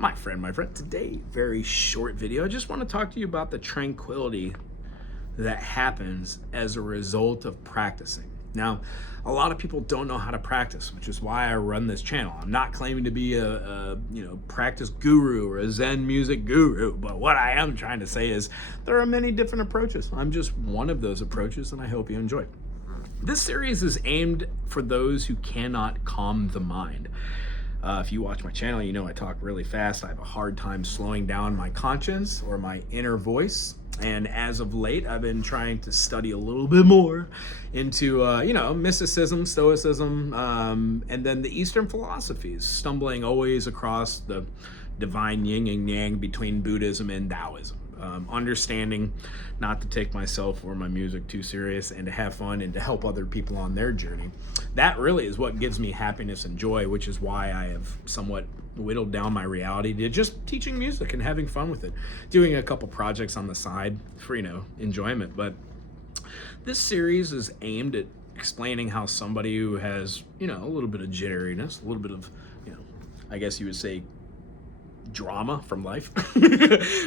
My friend, today, very short video. I just want to talk to you about the tranquility that happens as a result of practicing. Now, a lot of people don't know how to practice, which is why I run this channel. I'm not claiming to be a practice guru or a Zen music guru, but what I am trying to say is there are many different approaches. I'm just one of those approaches, and I hope you enjoy. This series is aimed for those who cannot calm the mind. If you watch my channel, you know I talk really fast. I have a hard time slowing down my conscience or my inner voice. And as of late, I've been trying to study a little bit more into, mysticism, stoicism, and then the Eastern philosophies, stumbling always across the divine yin and yang between Buddhism and Taoism. Understanding not to take myself or my music too serious and to have fun and to help other people on their journey. That really is what gives me happiness and joy, which is why I have somewhat whittled down my reality to just teaching music and having fun with it. Doing a couple projects on the side for, enjoyment. But this series is aimed at explaining how somebody who has, a little bit of jitteriness, a little bit of, I guess you would say, drama from life,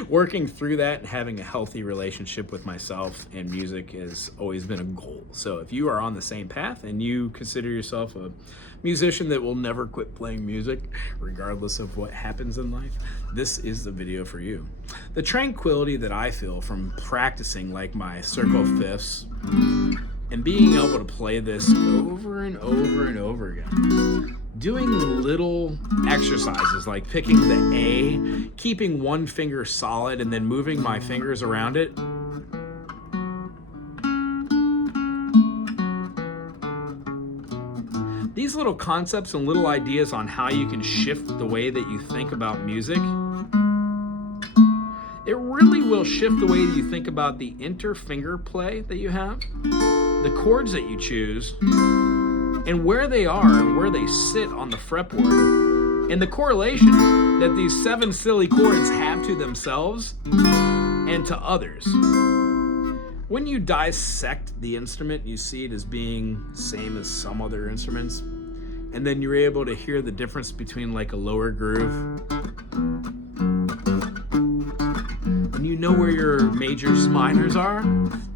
working through that and having a healthy relationship with myself and music has always been a goal. So if you are on the same path and you consider yourself a musician that will never quit playing music regardless of what happens in life, this is the video for you. The tranquility that I feel from practicing like my circle fifths and being able to play this over and over and over again, doing little exercises like picking the A, keeping one finger solid and then moving my fingers around it. These little concepts and little ideas on how you can shift the way that you think about music, it really will shift the way that you think about the inter-finger play that you have, the chords that you choose, and where they are and where they sit on the fretboard, and the correlation that these 7 silly chords have to themselves and to others. When you dissect the instrument, you see it as being same as some other instruments, and then you're able to hear the difference between like a lower groove. When you know where your majors, minors are,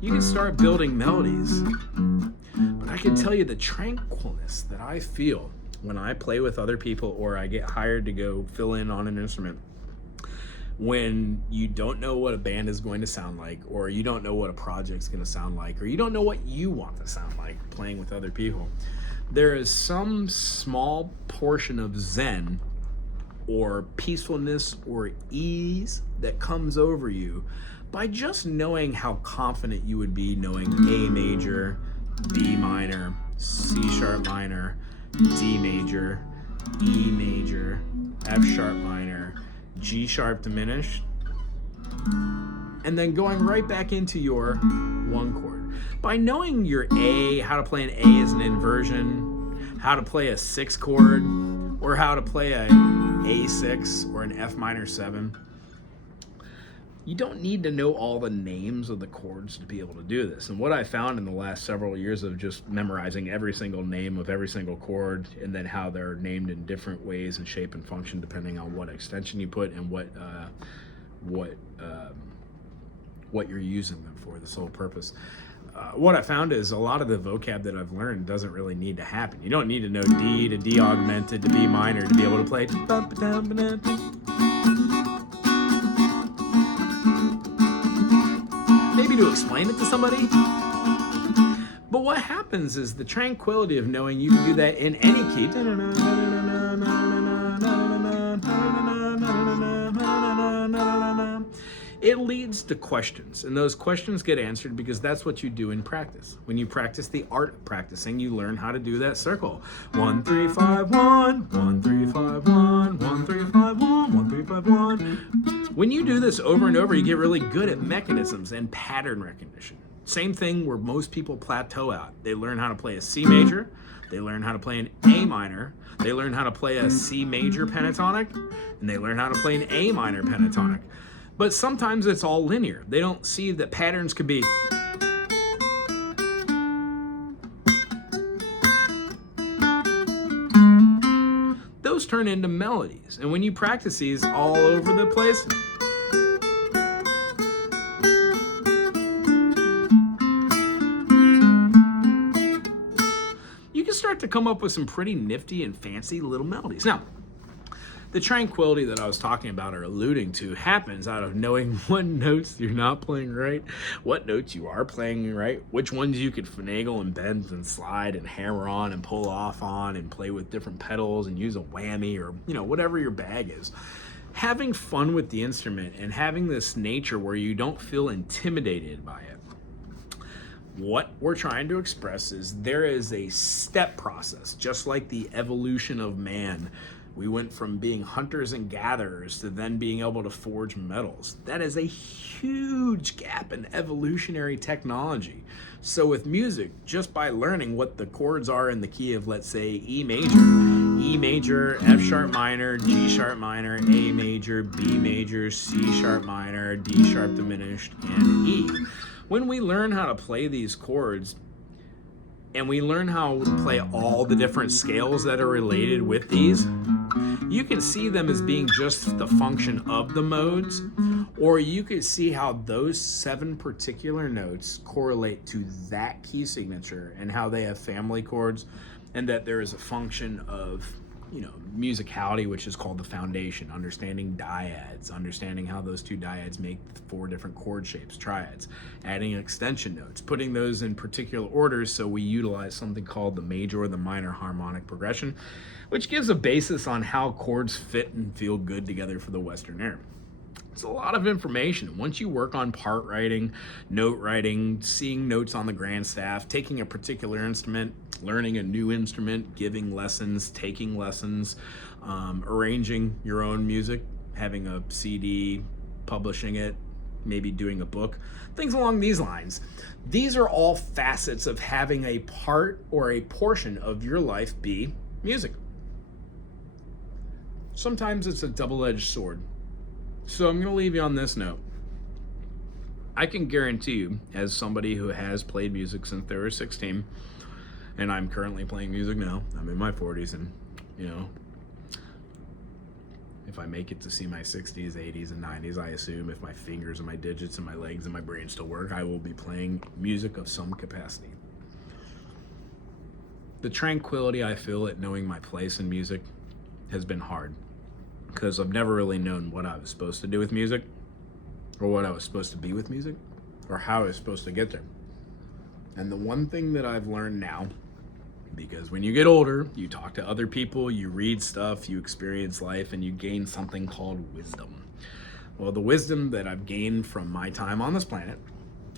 you can start building melodies. But I can tell you the tranquilness that I feel when I play with other people or I get hired to go fill in on an instrument, when you don't know what a band is going to sound like, or you don't know what a project's going to sound like, or you don't know what you want to sound like playing with other people, there is some small portion of Zen or peacefulness or ease that comes over you by just knowing how confident you would be knowing A major, B minor, C sharp minor, D major, E major, F sharp minor, G sharp diminished, and then going right back into your one chord. By knowing your A, how to play an A as an inversion, how to play a 6 chord, or how to play a A6 or an F minor 7, you don't need to know all the names of the chords to be able to do this. And what I found in the last several years of just memorizing every single name of every single chord and then how they're named in different ways and shape and function depending on what extension you put and what you're using them for, the sole purpose. What I found is a lot of the vocab that I've learned doesn't really need to happen. You don't need to know D to D augmented to B minor to be able to play. Maybe to explain it to somebody. But what happens is the tranquility of knowing you can do that in any key. It leads to questions, and those questions get answered because that's what you do in practice. When you practice the art of practicing, you learn how to do that circle. 1 3 5 1 1 3 5 1 1 3 5 1 1 3 5 1. When you do this over and over, you get really good at mechanisms and pattern recognition. Same thing where most people plateau out. They learn how to play a C major, they learn how to play an A minor, they learn how to play a C major pentatonic, and they learn how to play an A minor pentatonic. But sometimes it's all linear. They don't see that patterns could be those those turn into melodies. And when you practice these all over the place, you can start to come up with some pretty nifty and fancy little melodies. Now, the tranquility that I was talking about or alluding to happens out of knowing what notes you're not playing right, what notes you are playing right, which ones you could finagle and bend and slide and hammer on and pull off on and play with different pedals and use a whammy or, whatever your bag is. Having fun with the instrument and having this nature where you don't feel intimidated by it. What we're trying to express is there is a step process, just like the evolution of man. We went from being hunters and gatherers to then being able to forge metals. That is a huge gap in evolutionary technology. So with music, just by learning what the chords are in the key of, let's say, E major, F sharp minor, G sharp minor, A major, B major, C sharp minor, D sharp diminished, and E. When we learn how to play these chords, and we learn how to play all the different scales that are related with these, you can see them as being just the function of the modes, or you could see how those 7 particular notes correlate to that key signature and how they have family chords, and that there is a function of, musicality, which is called the foundation, understanding dyads, understanding how those 2 dyads make 4 different chord shapes, triads, adding extension notes, putting those in particular orders so we utilize something called the major or the minor harmonic progression, which gives a basis on how chords fit and feel good together for the Western ear. It's a lot of information. Once you work on part writing, note writing, seeing notes on the grand staff, taking a particular instrument, learning a new instrument, giving lessons, taking lessons, arranging your own music, having a CD, publishing it, maybe doing a book, things along these lines. These are all facets of having a part or a portion of your life be music. Sometimes it's a double-edged sword. So I'm going to leave you on this note. I can guarantee you, as somebody who has played music since they were 16, and I'm currently playing music now, I'm in my 40s, and, if I make it to see my 60s, 80s, and 90s, I assume if my fingers and my digits and my legs and my brain still work, I will be playing music of some capacity. The tranquility I feel at knowing my place in music has been hard, because I've never really known what I was supposed to do with music, or what I was supposed to be with music, or how I was supposed to get there. And the one thing that I've learned now, because when you get older, you talk to other people, you read stuff, you experience life, and you gain something called wisdom. Well, the wisdom that I've gained from my time on this planet,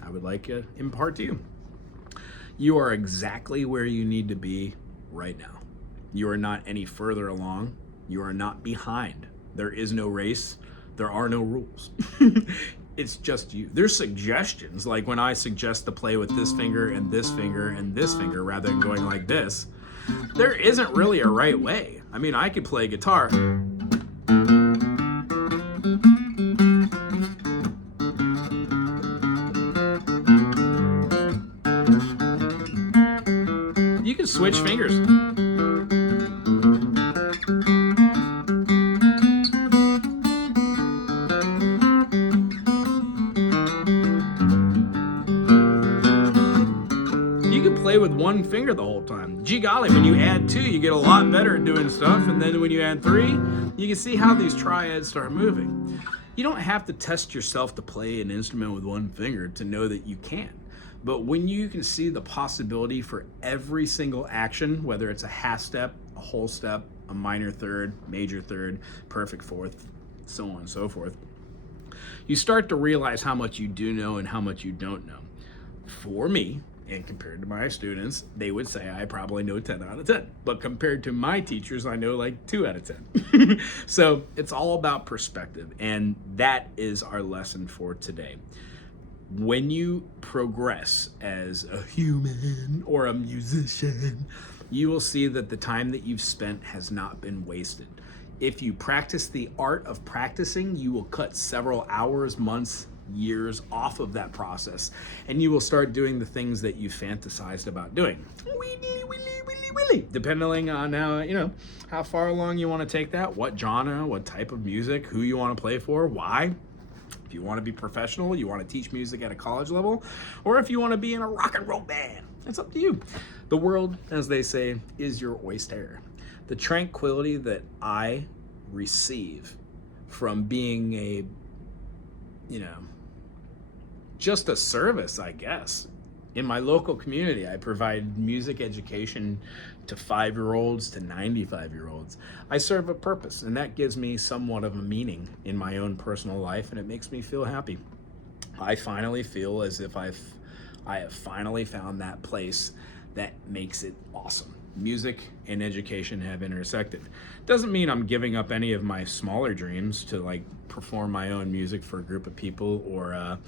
I would like to impart to you. You are exactly where you need to be right now. You are not any further along. You are not behind. There is no race. There are no rules. It's just you. There's suggestions, like when I suggest to play with this finger and this finger and this finger rather than going like this. There isn't really a right way. I mean, I could play guitar. You can switch fingers. Play with one finger the whole time. Gee golly, when you add 2, you get a lot better at doing stuff, and then when you add 3, you can see how these triads start moving. You don't have to test yourself to play an instrument with one finger to know that you can. But when you can see the possibility for every single action, whether it's a half step, a whole step, a minor third, major third, perfect fourth, so on and so forth, you start to realize how much you do know and how much you don't know. For me, and compared to my students, they would say I probably know 10 out of 10. But compared to my teachers, I know like 2 out of 10. So it's all about perspective. And that is our lesson for today. When you progress as a human or a musician, you will see that the time that you've spent has not been wasted. If you practice the art of practicing, you will cut several hours, months, years off of that process, and you will start doing the things that you fantasized about doing. Tranquility, depending on how far along you want to take that, what genre, what type of music, who you want to play for, why. If you want to be professional, you want to teach music at a college level, or if you want to be in a rock and roll band, it's up to you. The world, as they say, is your oyster. The tranquility that I receive from being just a service, I guess. In my local community, I provide music education to 5-year-olds to 95-year-olds. I serve a purpose, and that gives me somewhat of a meaning in my own personal life, and it makes me feel happy. I finally feel as if I have finally found that place that makes it awesome. Music and education have intersected. Doesn't mean I'm giving up any of my smaller dreams to perform my own music for a group of people, or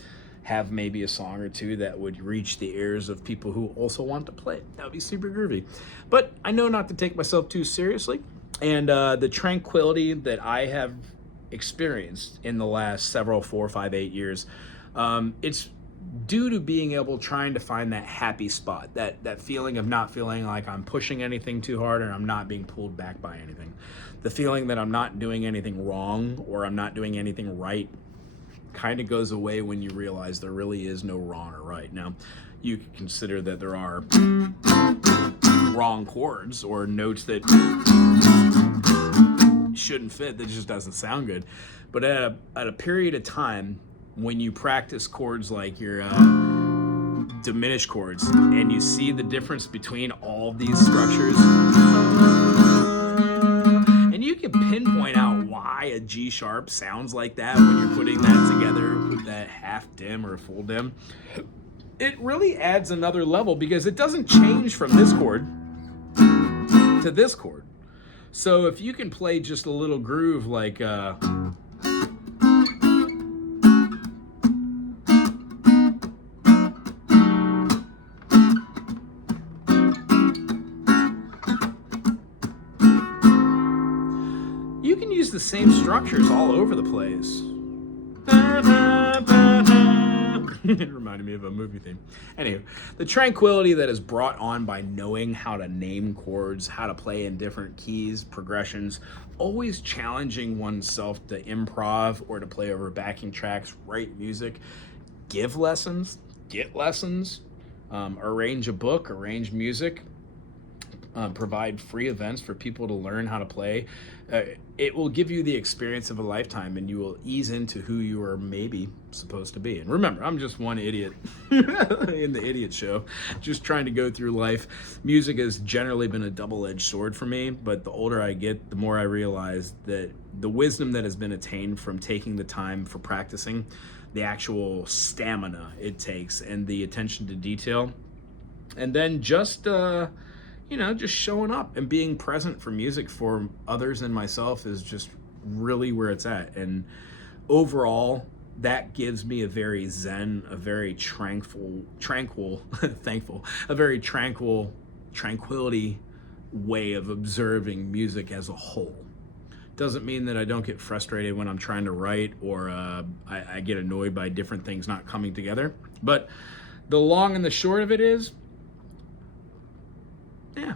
have maybe a song or two that would reach the ears of people who also want to play it. That would be super groovy. But I know not to take myself too seriously, and the tranquility that I have experienced in the last several 4, 5, 8 years, it's due to being trying to find that happy spot, that feeling of not feeling like I'm pushing anything too hard or I'm not being pulled back by anything. The feeling that I'm not doing anything wrong or I'm not doing anything right kind of goes away when you realize there really is no wrong or right. Now, you can consider that there are wrong chords or notes that shouldn't fit, that just doesn't sound good. But at a period of time, when you practice chords like your diminished chords, and you see the difference between all these structures, and you can pinpoint out why a G sharp sounds like that when you're putting that together with that half dim or full dim, it really adds another level because it doesn't change from this chord to this chord. So if you can play just a little groove like you can use the same structures all over the place. It reminded me of a movie theme. Anyway, the tranquility that is brought on by knowing how to name chords, how to play in different keys, progressions, always challenging oneself to improv or to play over backing tracks, write music, give lessons, get lessons, arrange a book, arrange music, provide free events for people to learn how to play. It will give you the experience of a lifetime, and you will ease into who you are maybe supposed to be. And remember, I'm just one idiot in the idiot show, just trying to go through life. Music has generally been a double-edged sword for me, but the older I get, the more I realize that the wisdom that has been attained from taking the time for practicing, the actual stamina it takes, and the attention to detail, and then just just showing up and being present for music for others and myself is just really where it's at. And overall, that gives me a very zen, a very tranquility way of observing music as a whole. Doesn't mean that I don't get frustrated when I'm trying to write, or I get annoyed by different things not coming together. But the long and the short of it is, yeah,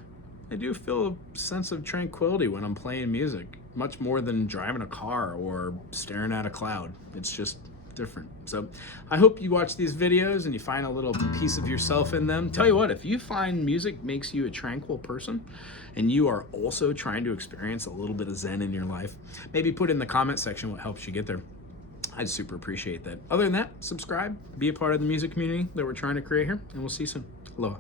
I do feel a sense of tranquility when I'm playing music, much more than driving a car or staring at a cloud. It's just different. So I hope you watch these videos and you find a little piece of yourself in them. Tell you what, if you find music makes you a tranquil person and you are also trying to experience a little bit of zen in your life, maybe put in the comment section what helps you get there. I'd super appreciate that. Other than that, subscribe, be a part of the music community that we're trying to create here, and we'll see you soon. Aloha.